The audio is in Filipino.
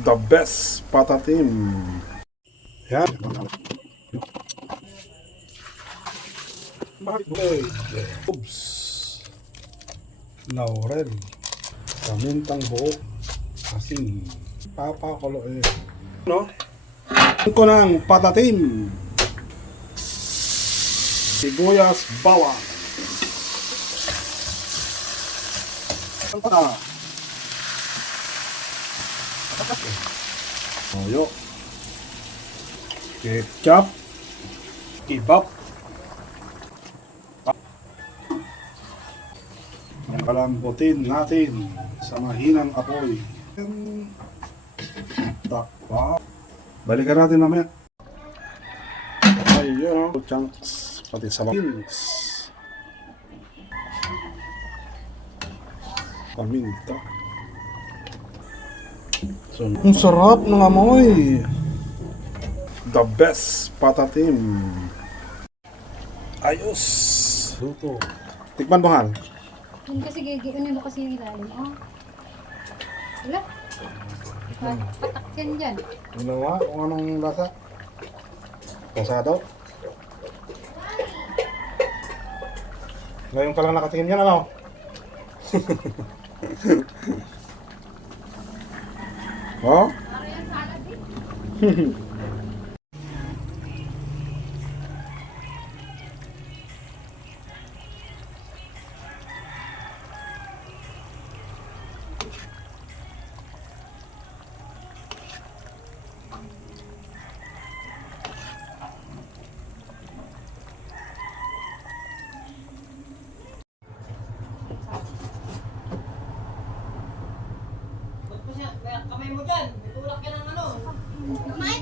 The best patatim. Yan. Okay. Oops. Laurel. Kamintang buo. Asin. Papakulo eh. No? ko ng patatim. Sibuyas bawang. Ang pata. Toyo. Ketchup. Kebab. Ang palambutin natin sa mahinang apoy. Takpa. Balikan natin mamaya. Ayun, oh. chunks. Pati sa. Paminta. So, ang sarap ng amoy. The best patatim. Ayos. Luto. Tikman mo, Han. Yun kasi gigiunin mo kasi yung ilalim. Oh. Wala. Pa- Patak yan dyan. Ano nga? Kung anong lasa? Pasado? Ngayon ka lang nakatingin yan, ano? oh? Kamay mo dyan, may tulak yan ng ano. Kumain